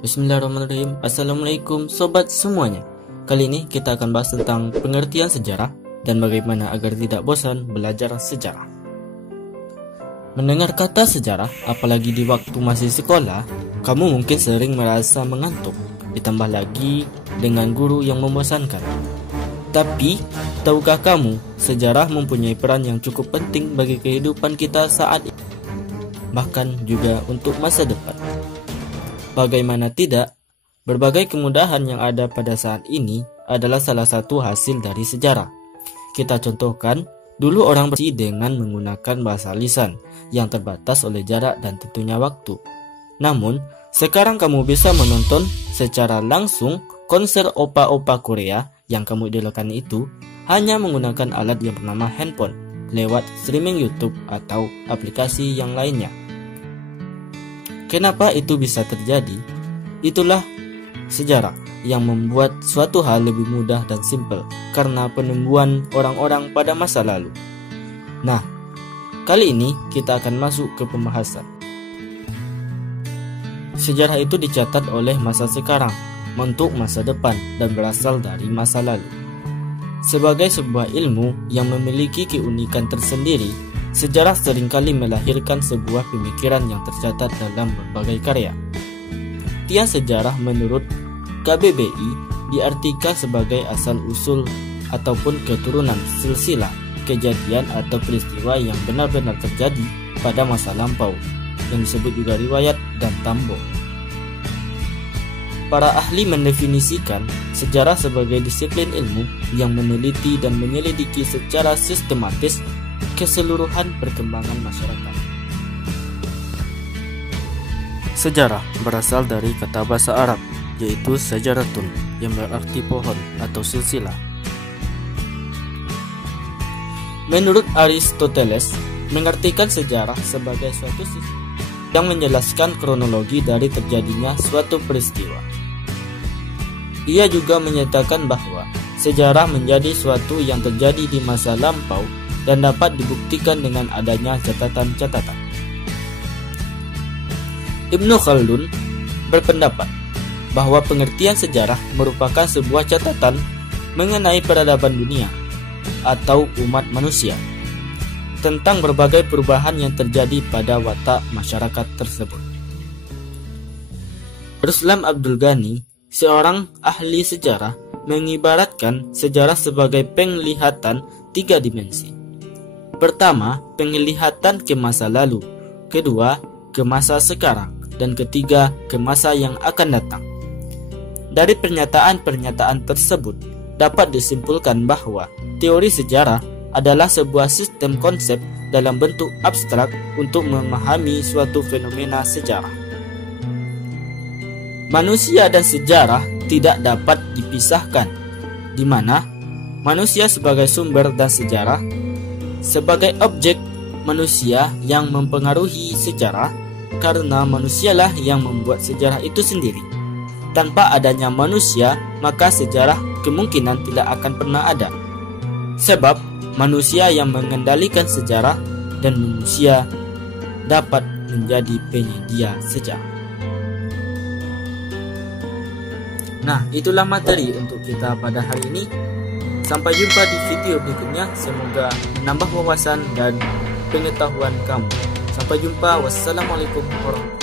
Bismillahirrahmanirrahim. Assalamualaikum sobat semuanya. Kali ini kita akan bahas tentang pengertian sejarah dan bagaimana agar tidak bosan belajar sejarah. Mendengar kata sejarah, apalagi di waktu masih sekolah, kamu mungkin sering merasa mengantuk, ditambah lagi dengan guru yang membosankan. Tapi, tahukah kamu, sejarah mempunyai peran yang cukup penting bagi kehidupan kita saat ini, bahkan juga untuk masa depan. Bagaimana tidak, berbagai kemudahan yang ada pada saat ini adalah salah satu hasil dari sejarah. Kita contohkan, dulu orang bersih dengan menggunakan bahasa lisan yang terbatas oleh jarak dan tentunya waktu. Namun, sekarang kamu bisa menonton secara langsung konser opa-opa Korea yang kamu idolakan itu hanya menggunakan alat yang bernama handphone lewat streaming YouTube atau aplikasi yang lainnya. Kenapa itu bisa terjadi? Itulah sejarah yang membuat suatu hal lebih mudah dan simpel karena penemuan orang-orang pada masa lalu. Nah, kali ini kita akan masuk ke pembahasan. Sejarah itu dicatat oleh masa sekarang untuk masa depan dan berasal dari masa lalu. Sebagai sebuah ilmu yang memiliki keunikan tersendiri, sejarah seringkali melahirkan sebuah pemikiran yang tercatat dalam berbagai karya. Tiang sejarah menurut KBBI diartikan sebagai asal-usul ataupun keturunan silsilah kejadian atau peristiwa yang benar-benar terjadi pada masa lampau, yang disebut juga riwayat dan tambo. Para ahli mendefinisikan sejarah sebagai disiplin ilmu yang meneliti dan menyelidiki secara sistematis keseluruhan perkembangan masyarakat. Sejarah berasal dari kata bahasa Arab, yaitu sajaratun, yang berarti pohon atau silsilah. Menurut Aristoteles, mengartikan sejarah sebagai suatu sistem yang menjelaskan kronologi dari terjadinya suatu peristiwa. Ia juga menyatakan bahwa sejarah menjadi suatu yang terjadi di masa lampau dan dapat dibuktikan dengan adanya catatan-catatan. Ibnu Khaldun berpendapat bahwa pengertian sejarah merupakan sebuah catatan mengenai peradaban dunia atau umat manusia tentang berbagai perubahan yang terjadi pada watak masyarakat tersebut. Ruslan Abdul Ghani, seorang ahli sejarah, mengibaratkan sejarah sebagai penglihatan 3 dimensi. Pertama, penglihatan ke masa lalu, kedua, ke masa sekarang, dan ketiga, ke masa yang akan datang. Dari pernyataan-pernyataan tersebut, dapat disimpulkan bahwa teori sejarah adalah sebuah sistem konsep dalam bentuk abstrak untuk memahami suatu fenomena sejarah. Manusia dan sejarah tidak dapat dipisahkan, di mana manusia sebagai sumber dan sejarah sebagai objek manusia yang mempengaruhi sejarah, karena manusialah yang membuat sejarah itu sendiri. Tanpa adanya manusia, maka sejarah kemungkinan tidak akan pernah ada. Sebab manusia yang mengendalikan sejarah dan manusia dapat menjadi penyedia sejarah. Nah, itulah materi untuk kita pada hari ini. Sampai jumpa di video berikutnya. Semoga menambah wawasan dan pengetahuan kamu. Sampai jumpa. Wassalamualaikum warahmatullahi wabarakatuh.